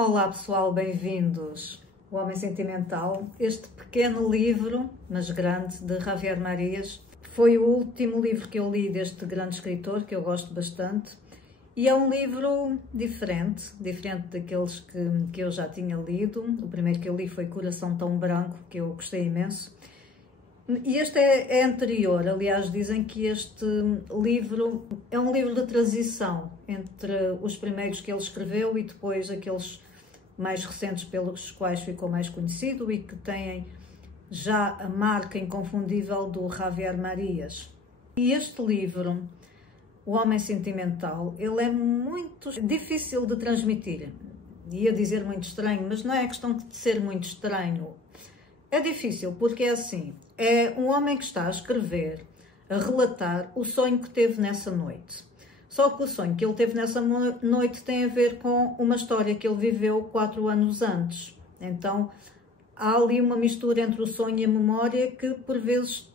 Olá pessoal, bem-vindos. O Homem Sentimental, este pequeno livro, mas grande, de Javier Marias, foi o último livro que eu li deste grande escritor, que eu gosto bastante, e é um livro diferente daqueles que eu já tinha lido. O primeiro que eu li foi Coração Tão Branco, que eu gostei imenso. E este é anterior, aliás, dizem que este livro é um livro de transição entre os primeiros que ele escreveu e depois aqueles mais recentes pelos quais ficou mais conhecido e que têm já a marca inconfundível do Javier Marias. E este livro, O Homem Sentimental, ele é muito difícil de transmitir. Ia dizer muito estranho, mas não é questão de ser muito estranho. É difícil porque é assim, é um homem que está a escrever, a relatar o sonho que teve nessa noite. Só que o sonho que ele teve nessa noite tem a ver com uma história que ele viveu 4 anos antes. Então, há ali uma mistura entre o sonho e a memória que, por vezes,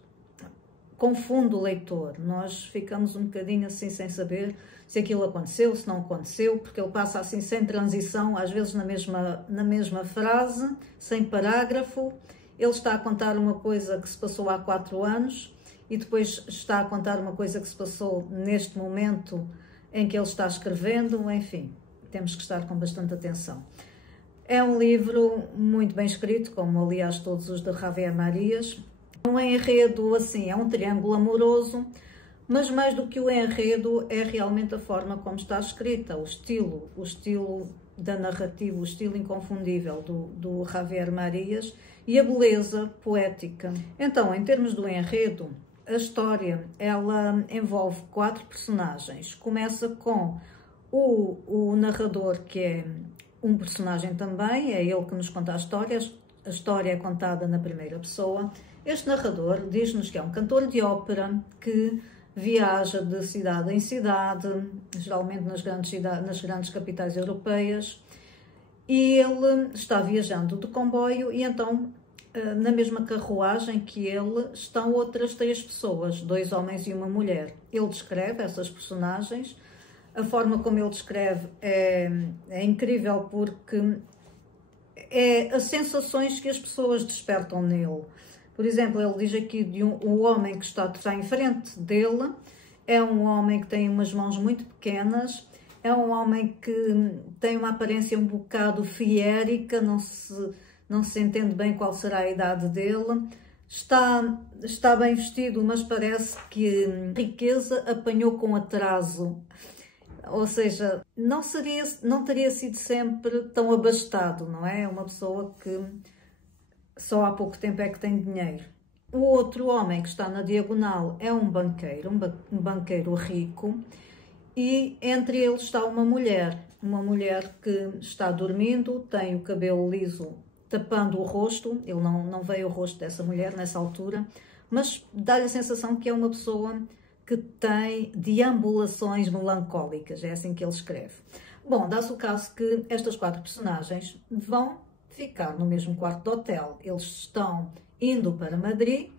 confunde o leitor. Nós ficamos um bocadinho assim sem saber se aquilo aconteceu, se não aconteceu, porque ele passa assim sem transição, às vezes na mesma frase, sem parágrafo. Ele está a contar uma coisa que se passou há 4 anos e depois está a contar uma coisa que se passou neste momento em que ele está escrevendo. Enfim, temos que estar com bastante atenção. É um livro muito bem escrito, como aliás todos os de Javier Marias. Um enredo assim, é um triângulo amoroso, mas mais do que o enredo é realmente a forma como está escrita, o estilo da narrativa, o estilo inconfundível do Javier Marias e a beleza poética. Então, em termos do enredo, a história ela envolve 4 personagens. Começa com o narrador, que é um personagem também, é ele que nos conta a história é contada na primeira pessoa. Este narrador diz-nos que é um cantor de ópera que viaja de cidade em cidade, geralmente nas grandes capitais europeias, e ele está viajando de comboio e então na mesma carruagem que ele estão outras 3 pessoas, 2 homens e uma mulher. Ele descreve essas personagens, a forma como ele descreve é incrível porque é as sensações que as pessoas despertam nele. Por exemplo, ele diz aqui de um homem que está em frente dele, é um homem que tem umas mãos muito pequenas, é um homem que tem uma aparência um bocado fiérica, não se entende bem qual será a idade dele, está bem vestido, mas parece que a riqueza apanhou com atraso, ou seja, não teria sido sempre tão abastado, não é? É uma pessoa que só há pouco tempo é que tem dinheiro. O outro homem que está na diagonal é um banqueiro rico, e entre eles está uma mulher que está dormindo, tem o cabelo liso tapando o rosto. Ele não vê o rosto dessa mulher nessa altura, mas dá-lhe a sensação que é uma pessoa que tem deambulações melancólicas, é assim que ele escreve. Bom, dá-se o caso que estas 4 personagens vão ficar no mesmo quarto de hotel. Eles estão indo para Madrid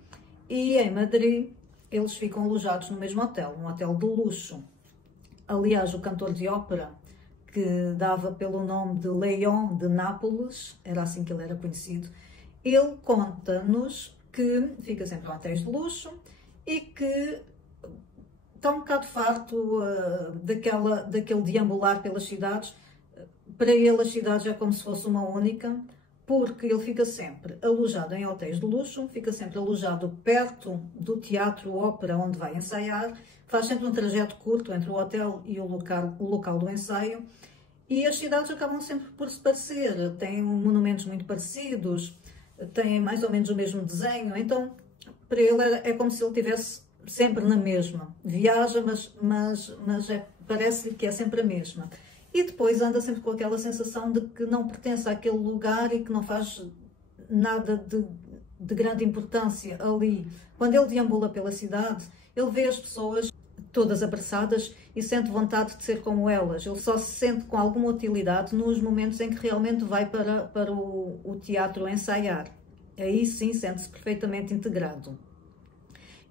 e em Madrid eles ficam alojados no mesmo hotel, um hotel de luxo. Aliás, o cantor de ópera, que dava pelo nome de León de Nápoles, era assim que ele era conhecido, ele conta-nos que fica sempre em hotéis de luxo e que está um bocado farto daquele deambular pelas cidades. Para ele as cidades é como se fosse uma única, porque ele fica sempre alojado em hotéis de luxo, fica sempre alojado perto do teatro ópera onde vai ensaiar, faz sempre um trajeto curto entre o hotel e o local do ensaio, e as cidades acabam sempre por se parecer, têm monumentos muito parecidos, têm mais ou menos o mesmo desenho, então para ele é como se ele estivesse sempre na mesma. Viaja, mas parece-lhe que é sempre a mesma. E depois anda sempre com aquela sensação de que não pertence àquele lugar e que não faz nada de grande importância ali. Quando ele deambula pela cidade, ele vê as pessoas todas abraçadas e sente vontade de ser como elas. Ele só se sente com alguma utilidade nos momentos em que realmente vai para o teatro ensaiar. Aí sim sente-se perfeitamente integrado.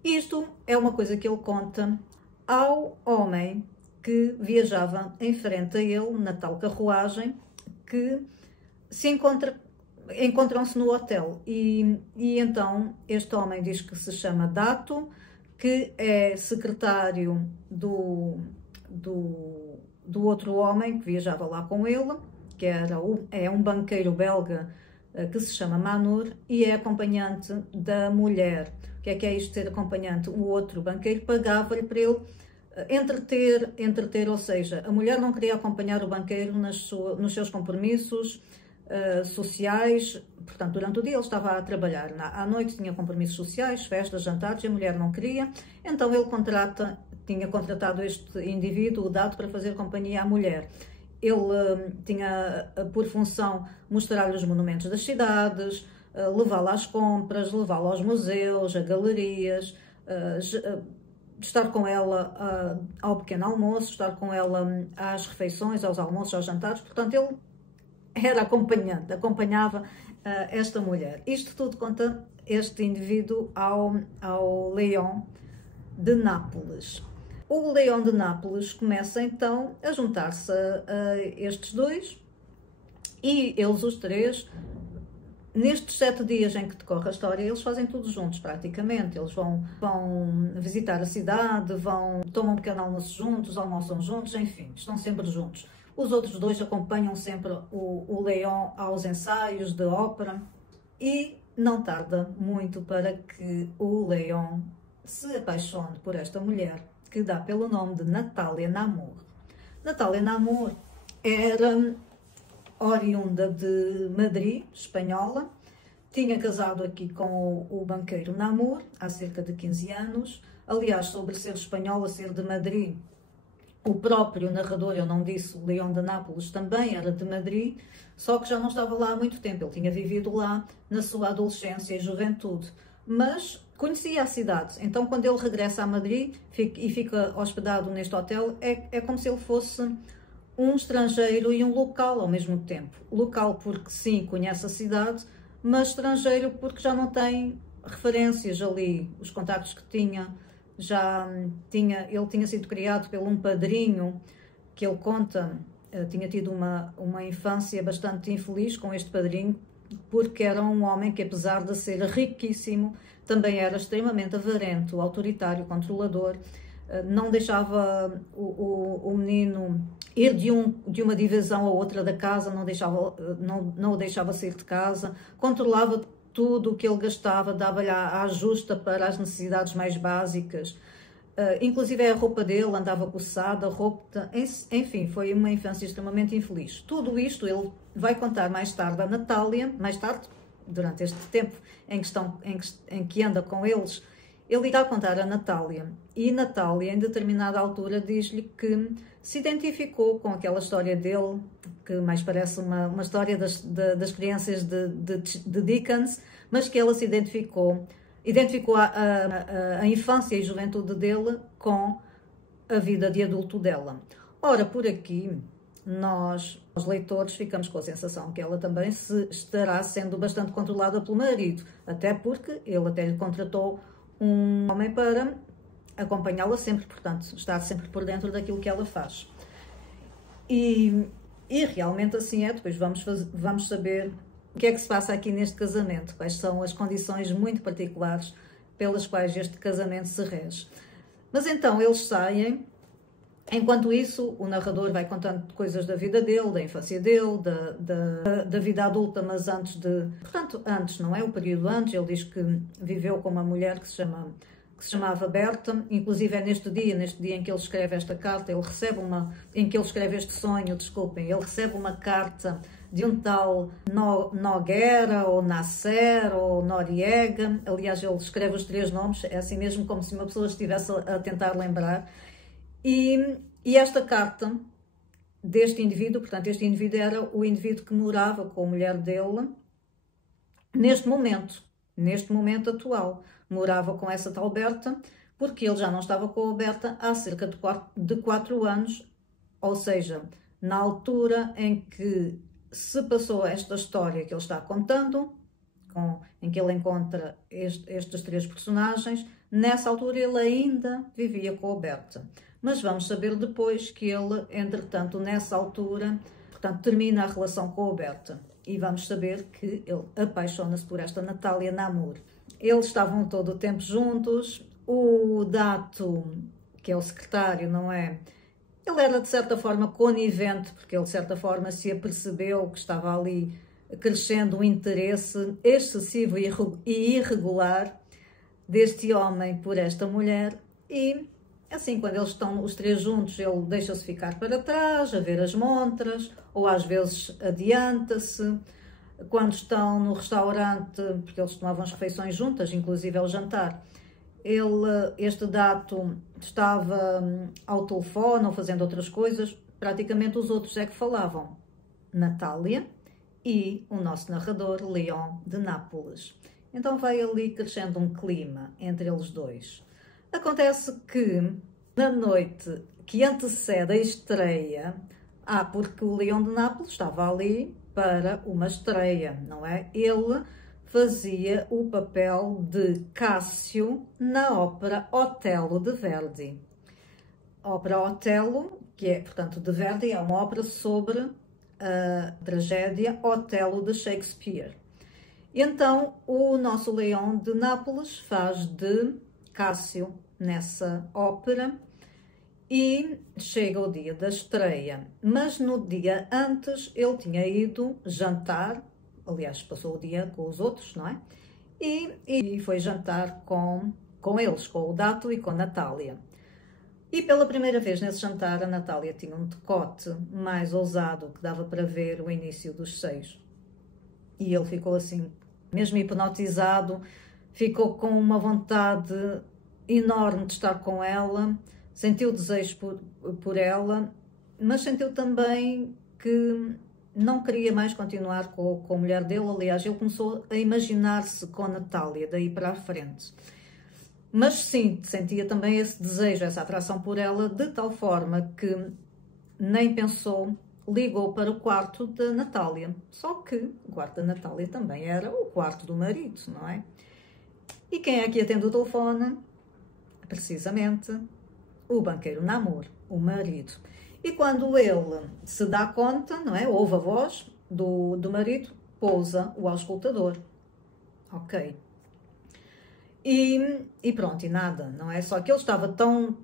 Isto é uma coisa que ele conta ao homem que viajava em frente a ele na tal carruagem, que se encontram-se no hotel. E então este homem diz que se chama Dato, que é secretário do outro homem que viajava lá com ele, que é um banqueiro belga que se chama Manur, e é acompanhante da mulher. O que é isto de ser acompanhante? O outro banqueiro pagava-lhe para ele entreter, ou seja, a mulher não queria acompanhar o banqueiro nos seus compromissos sociais. Portanto, durante o dia ele estava a trabalhar, à noite tinha compromissos sociais, festas, jantares, e a mulher não queria, então ele tinha contratado este indivíduo, o Dato, para fazer companhia à mulher. Ele tinha por função mostrar-lhe os monumentos das cidades, levá-la às compras, levá-la aos museus, a galerias, estar com ela ao pequeno almoço, estar com ela às refeições, aos almoços, aos jantares. Portanto, ele era acompanhante, acompanhava esta mulher. Isto tudo conta este indivíduo ao Leon de Nápoles. O Leon de Nápoles começa então a juntar-se a estes dois, e eles os três, nestes 7 dias em que decorre a história, eles fazem tudo juntos praticamente. Eles vão visitar a cidade, tomam um pequeno almoço juntos, almoçam juntos, enfim, estão sempre juntos. Os outros dois acompanham sempre o Leon aos ensaios de ópera, e não tarda muito para que o Leon se apaixone por esta mulher, que dá pelo nome de Natália Namur. Natália Namur era oriunda de Madrid, espanhola, tinha casado aqui com o banqueiro Namur há cerca de 15 anos. Aliás, sobre ser espanhola, ser de Madrid, o próprio narrador, eu não disse, o Leon de Nápoles, também era de Madrid, só que já não estava lá há muito tempo. Ele tinha vivido lá na sua adolescência e juventude, mas conhecia a cidade. Então, quando ele regressa a Madrid e fica hospedado neste hotel, é como se ele fosse um estrangeiro e um local ao mesmo tempo. Local porque, sim, conhece a cidade, mas estrangeiro porque já não tem referências ali. Os contactos que tinha, ele tinha sido criado por um padrinho, que ele conta, tinha tido uma infância bastante infeliz com este padrinho, porque era um homem que, apesar de ser riquíssimo, também era extremamente avarento, autoritário, controlador. Não deixava o menino ir de uma divisão a outra da casa, não o deixava sair de casa, controlava tudo o que ele gastava, dava-lhe a justa para as necessidades mais básicas. Inclusive a roupa dele andava coçada, enfim, foi uma infância extremamente infeliz. Tudo isto ele vai contar mais tarde a Natália, mais tarde, durante este tempo em que anda com eles, ele irá contar a Natália. E Natália, em determinada altura, diz-lhe que se identificou com aquela história dele, que mais parece uma história das crianças de Dickens, mas que ela se identificou a infância e juventude dele com a vida de adulto dela. Ora, por aqui, nós, os leitores, ficamos com a sensação que ela também estará sendo bastante controlada pelo marido, até porque ele até lhe contratou um homem para acompanhá-la sempre, portanto, estar sempre por dentro daquilo que ela faz. E realmente assim é. Depois vamos saber o que é que se passa aqui neste casamento, quais são as condições muito particulares pelas quais este casamento se rege. Mas então eles saem. Enquanto isso, o narrador vai contando coisas da vida dele, da infância dele, da vida adulta, mas portanto, antes, não é? O período antes. Ele diz que viveu com uma mulher que se chamava Berta. Inclusive é neste dia em que ele escreve esta carta, em que ele escreve este sonho, desculpem, ele recebe uma carta de um tal Noguera, ou Nasser, ou Noriega. Aliás, ele escreve os 3 nomes, é assim mesmo como se uma pessoa estivesse a tentar lembrar. E esta carta deste indivíduo, portanto, este indivíduo era o indivíduo que morava com a mulher dele neste momento atual. Morava com essa tal Berta, porque ele já não estava com a Berta há cerca de 4 anos, ou seja, na altura em que se passou esta história que ele está contando, em que ele encontra estes 3 personagens, nessa altura ele ainda vivia com a Berta. Mas vamos saber depois que ele, entretanto, nessa altura, portanto, termina a relação com a Berta. E vamos saber que ele apaixona-se por esta Natália Namur. Eles estavam todo o tempo juntos. O Dato, que é o secretário, não é? Ele era de certa forma conivente, porque ele de certa forma se apercebeu que estava ali crescendo um interesse excessivo e irregular deste homem por esta mulher. E assim, quando eles estão os três juntos, ele deixa-se ficar para trás, a ver as montras, ou às vezes adianta-se. Quando estão no restaurante, porque eles tomavam as refeições juntas, inclusive ao jantar, este Dato estava ao telefone ou fazendo outras coisas, praticamente os outros é que falavam. Natália e o nosso narrador, Leon de Nápoles. Então vai ali crescendo um clima entre eles dois. Acontece que na noite que antecede a estreia, porque o Leon de Nápoles estava ali para uma estreia, não é? Ele fazia o papel de Cássio na ópera Otello de Verdi. A ópera Otello, que é, portanto, de Verdi, é uma ópera sobre a tragédia Otello de Shakespeare. Então, o nosso Leon de Nápoles faz de Cássio nessa ópera e chega o dia da estreia. Mas no dia antes ele tinha ido jantar, aliás, passou o dia com os outros, não é? E foi jantar com eles, com o Dato e com a Natália. E pela primeira vez nesse jantar, a Natália tinha um decote mais ousado, que dava para ver o início dos seios. E ele ficou assim, mesmo hipnotizado, ficou com uma vontade enorme de estar com ela, sentiu desejo por ela, mas sentiu também que não queria mais continuar com a mulher dele. Aliás, ele começou a imaginar-se com a Natália, daí para a frente. Mas sim, sentia também esse desejo, essa atração por ela, de tal forma que nem pensou, ligou para o quarto da Natália. Só que o quarto da Natália também era o quarto do marido, não é? E quem é que atende o telefone? Precisamente o banqueiro Namur, o marido. E quando ele se dá conta, não é? Ouve a voz do marido, pousa o auscultador. Ok. E pronto, e nada, não é? Só que ele estava tão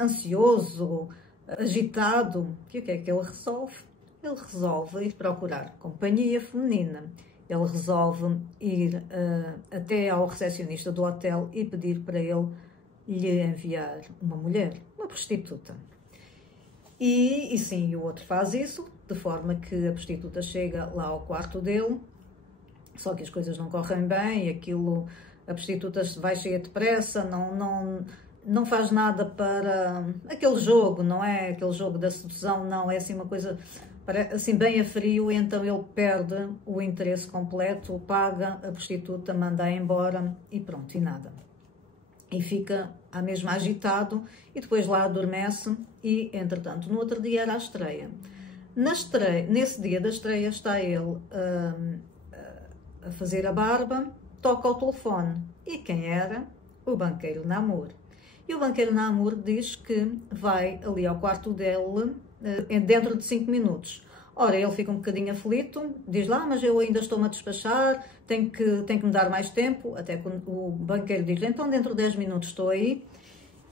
ansioso, agitado, que o que é que ele resolve? Ele resolve ir procurar companhia feminina. Ele resolve ir até ao recepcionista do hotel e pedir para ele lhe enviar uma mulher, uma prostituta. E sim, o outro faz isso, de forma que a prostituta chega lá ao quarto dele, só que as coisas não correm bem, a prostituta vai cheia de pressa, não faz nada para aquele jogo, não é? Aquele jogo da sedução, não, é assim uma coisa assim bem a frio, então ele perde o interesse completo, paga a prostituta, manda-a embora e pronto, e nada. E fica a mesma agitado e depois lá adormece e, entretanto, no outro dia era a estreia. Nesse dia da estreia está ele a fazer a barba, toca ao telefone. E quem era? O banqueiro Namur. E o banqueiro Namur diz que vai ali ao quarto dele dentro de 5 minutos. Ora, ele fica um bocadinho aflito, diz lá, mas eu ainda estou-me a despachar, tenho que me dar mais tempo, até que o banqueiro diz, então dentro de 10 minutos estou aí.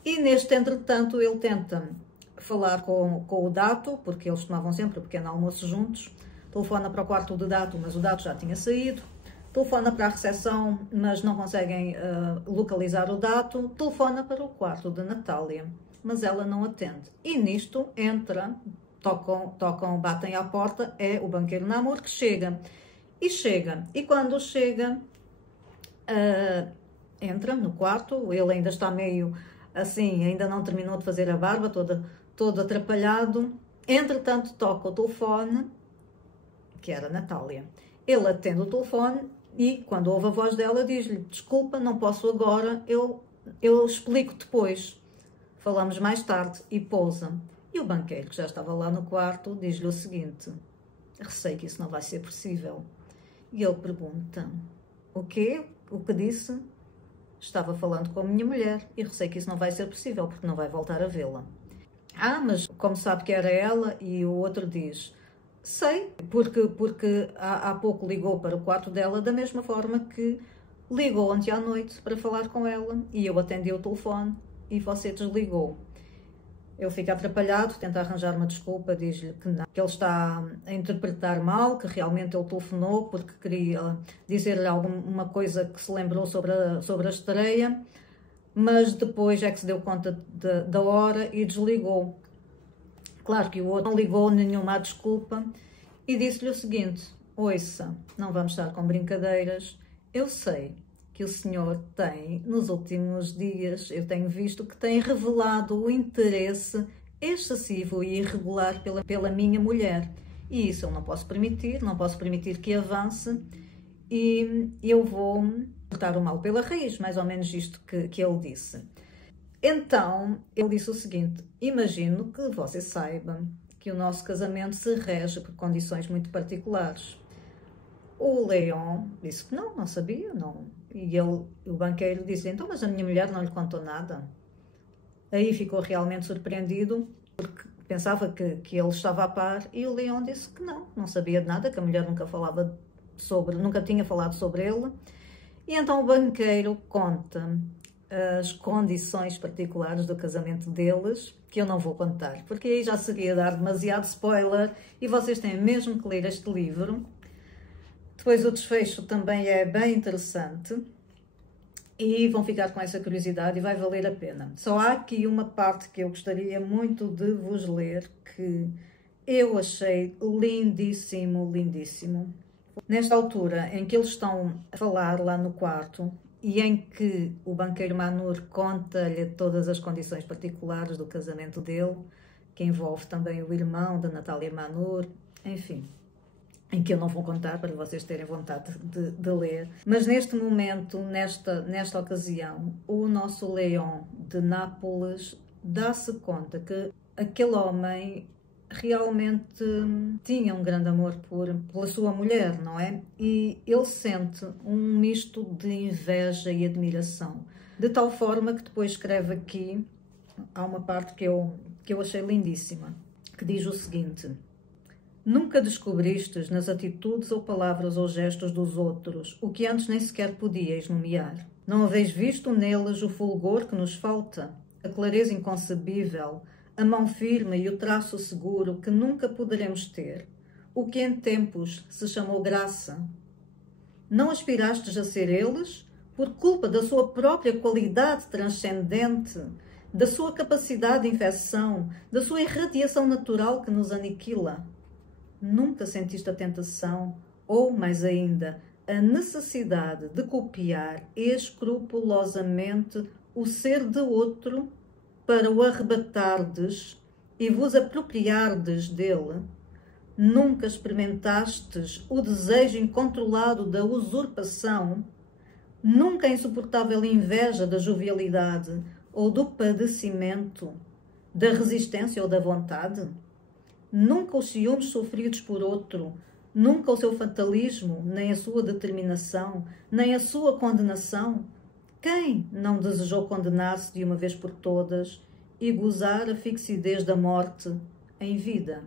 E neste entretanto ele tenta falar com o Dato, porque eles tomavam sempre o pequeno almoço juntos, telefona para o quarto do Dato, mas o Dato já tinha saído, telefona para a recepção, mas não conseguem localizar o Dato, telefona para o quarto da Natália, mas ela não atende. E nisto entra, tocam, batem à porta, é o banqueiro Namur que chega. E quando chega, entra no quarto, ele ainda está meio assim, ainda não terminou de fazer a barba, todo atrapalhado. Entretanto, toca o telefone, que era a Natália. Ele atende o telefone e, quando ouve a voz dela, diz-lhe, desculpa, não posso agora, eu explico depois, falamos mais tarde, e pousa. E o banqueiro, que já estava lá no quarto, diz-lhe o seguinte, receio que isso não vai ser possível. E ele pergunta, o quê? O que disse? Estava falando com a minha mulher e receio que isso não vai ser possível, porque não vai voltar a vê-la. Ah, mas como sabe que era ela? E o outro diz, Sei, porque há pouco ligou para o quarto dela da mesma forma que ligou ontem à noite para falar com ela e eu atendi o telefone e você desligou. Eu fico atrapalhado, tento arranjar uma desculpa, diz-lhe que não, que ele está a interpretar mal, que realmente ele telefonou porque queria dizer-lhe alguma coisa que se lembrou sobre a estreia, mas depois é que se deu conta da hora e desligou. Claro que o outro não ligou nenhuma desculpa e disse-lhe o seguinte: ouça, não vamos estar com brincadeiras, eu sei que o senhor tem, nos últimos dias, eu tenho visto que tem revelado o interesse excessivo e irregular pela minha mulher. E isso eu não posso permitir que avance e eu vou cortar o mal pela raiz, mais ou menos isto que ele disse. Então, ele disse o seguinte: imagino que você saiba que o nosso casamento se rege por condições muito particulares. O Leon disse que não sabia, não. E o banqueiro disse: então, mas a minha mulher não lhe contou nada. Aí ficou realmente surpreendido, porque pensava que ele estava a par, e o Leon disse que não sabia de nada, que a mulher nunca tinha falado sobre ele. E então o banqueiro conta as condições particulares do casamento deles, que eu não vou contar, porque aí já seria dar demasiado spoiler, e vocês têm mesmo que ler este livro. Depois o desfecho também é bem interessante e vão ficar com essa curiosidade e vai valer a pena. Só há aqui uma parte que eu gostaria muito de vos ler, que eu achei lindíssimo, lindíssimo. Nesta altura em que eles estão a falar lá no quarto e em que o banqueiro Manur conta-lhe todas as condições particulares do casamento dele, que envolve também o irmão da Natália Manur, enfim, em que eu não vou contar para vocês terem vontade de ler. Mas neste momento, nesta ocasião, o nosso Leon de Nápoles dá-se conta que aquele homem realmente tinha um grande amor pela sua mulher, não é? E ele sente um misto de inveja e admiração. De tal forma que depois escreve aqui, há uma parte que eu achei lindíssima, que diz o seguinte: nunca descobristes nas atitudes ou palavras ou gestos dos outros o que antes nem sequer podíeis nomear. Não haveis visto neles o fulgor que nos falta, a clareza inconcebível, a mão firme e o traço seguro que nunca poderemos ter, o que em tempos se chamou graça. Não aspirastes a ser eles por culpa da sua própria qualidade transcendente, da sua capacidade de infecção, da sua irradiação natural que nos aniquila. Nunca sentiste a tentação, ou, mais ainda, a necessidade de copiar escrupulosamente o ser de outro para o arrebatardes e vos apropriardes dele? Nunca experimentastes o desejo incontrolado da usurpação? Nunca a insuportável inveja da jovialidade ou do padecimento, da resistência ou da vontade? Nunca os ciúmes sofridos por outro, nunca o seu fatalismo, nem a sua determinação, nem a sua condenação? Quem não desejou condenar-se de uma vez por todas e gozar a fixidez da morte em vida?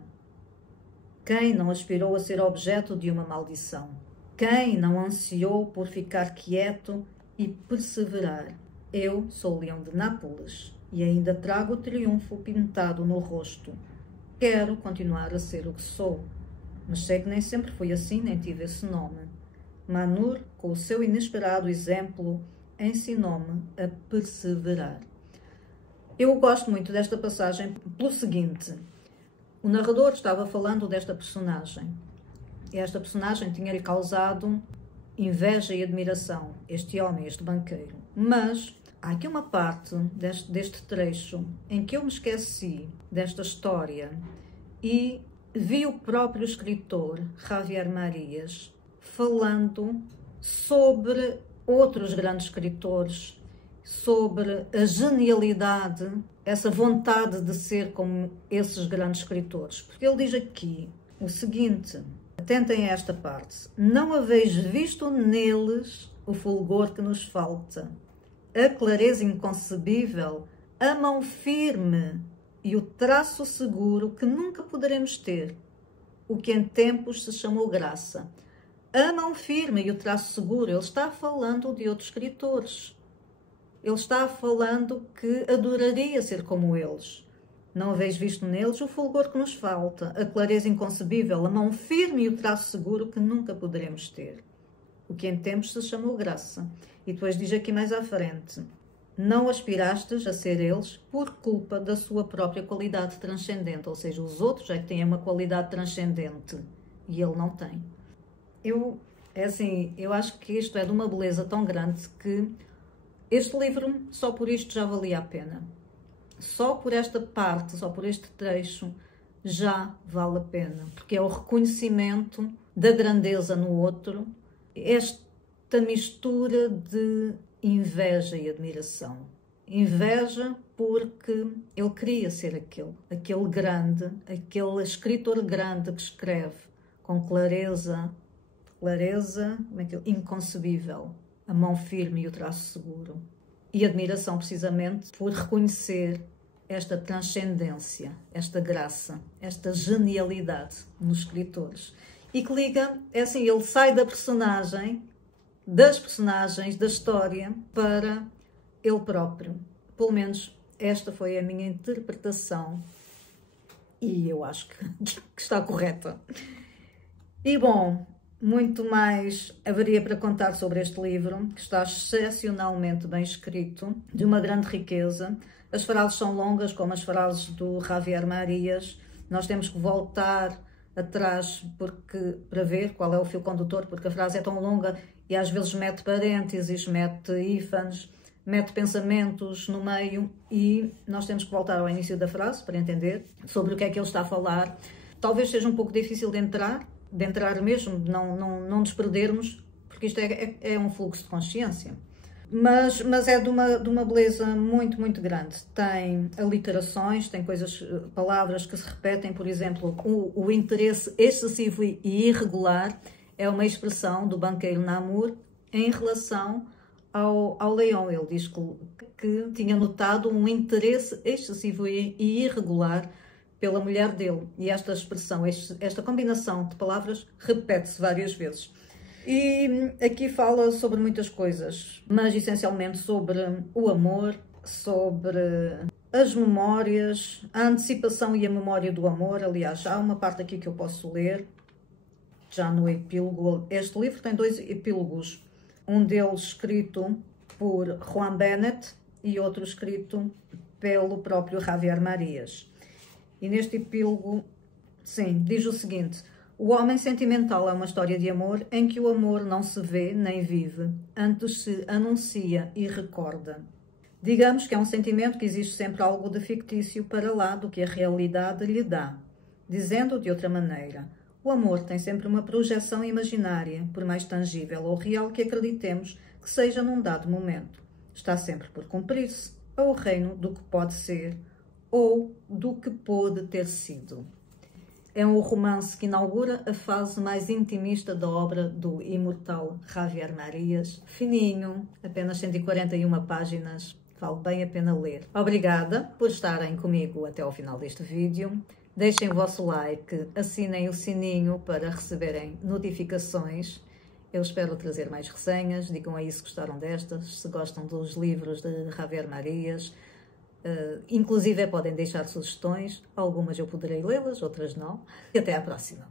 Quem não aspirou a ser objeto de uma maldição? Quem não ansiou por ficar quieto e perseverar? Eu sou Leão de Nápoles e ainda trago o triunfo pintado no rosto. Quero continuar a ser o que sou, mas sei que nem sempre fui assim, nem tive esse nome. Manur, com o seu inesperado exemplo, ensinou-me a perseverar. Eu gosto muito desta passagem pelo seguinte: o narrador estava falando desta personagem. E esta personagem tinha-lhe causado inveja e admiração, este homem, este banqueiro. Mas há aqui uma parte deste trecho em que eu me esqueci desta história e vi o próprio escritor, Javier Marias, falando sobre outros grandes escritores, sobre a genialidade, essa vontade de ser como esses grandes escritores. Porque ele diz aqui o seguinte, atentem a esta parte: não haveis visto neles o fulgor que nos falta, a clareza inconcebível, a mão firme e o traço seguro que nunca poderemos ter, o que em tempos se chamou graça. A mão firme e o traço seguro. Ele está falando de outros escritores. Ele está falando que adoraria ser como eles. Não haveis visto neles o fulgor que nos falta, a clareza inconcebível, a mão firme e o traço seguro que nunca poderemos ter. O que em tempos se chamou graça. E depois diz aqui mais à frente: não aspirastes a ser eles por culpa da sua própria qualidade transcendente. Ou seja, os outros é que têm uma qualidade transcendente e ele não tem. Eu acho que isto é de uma beleza tão grande que este livro, só por isto, já valia a pena. Só por esta parte, só por este trecho, já vale a pena. Porque é o reconhecimento da grandeza no outro, esta mistura de inveja e admiração. Inveja porque ele queria ser aquele grande, aquele escritor grande que escreve com clareza inconcebível, a mão firme e o traço seguro. E admiração, precisamente, por reconhecer esta transcendência, esta graça, esta genialidade nos escritores. E que liga, ele sai da personagem, das personagens, da história, para ele próprio. Pelo menos esta foi a minha interpretação e eu acho que está correta. E bom, muito mais haveria para contar sobre este livro, que está excepcionalmente bem escrito, de uma grande riqueza. As frases são longas, como as frases do Javier Marias. Nós temos que voltar atrás para ver qual é o fio condutor, porque a frase é tão longa e às vezes mete parênteses, mete ífanes, mete pensamentos no meio e nós temos que voltar ao início da frase para entender sobre o que é que ele está a falar. Talvez seja um pouco difícil de entrar mesmo, não nos perdermos, porque isto é um fluxo de consciência. Mas é de uma beleza muito, muito grande. Tem aliterações, tem palavras que se repetem, por exemplo, o interesse excessivo e irregular é uma expressão do banqueiro Namur em relação ao leão. Ele diz que tinha notado um interesse excessivo e irregular pela mulher dele. E esta expressão, esta combinação de palavras repete-se várias vezes. E aqui fala sobre muitas coisas, mas essencialmente sobre o amor, sobre as memórias, a antecipação e a memória do amor. Aliás, há uma parte aqui que eu posso ler, já no epílogo. Este livro tem 2 epílogos, um deles escrito por Juan Bennett e outro escrito pelo próprio Javier Marias. E neste epílogo, sim, diz o seguinte: o homem sentimental é uma história de amor em que o amor não se vê nem vive, antes se anuncia e recorda. Digamos que é um sentimento que existe sempre algo de fictício para lá do que a realidade lhe dá. Dizendo de outra maneira, o amor tem sempre uma projeção imaginária, por mais tangível ou real que acreditemos que seja num dado momento. Está sempre por cumprir-se, ao reino do que pode ser ou do que pôde ter sido. É um romance que inaugura a fase mais intimista da obra do imortal Javier Marias. Fininho, apenas 141 páginas, vale bem a pena ler. Obrigada por estarem comigo até ao final deste vídeo. Deixem o vosso like, assinem o sininho para receberem notificações. Eu espero trazer mais resenhas, digam aí se gostaram destas, se gostam dos livros de Javier Marias. Inclusive podem deixar sugestões, algumas eu poderei lê-las, outras não. E até à próxima!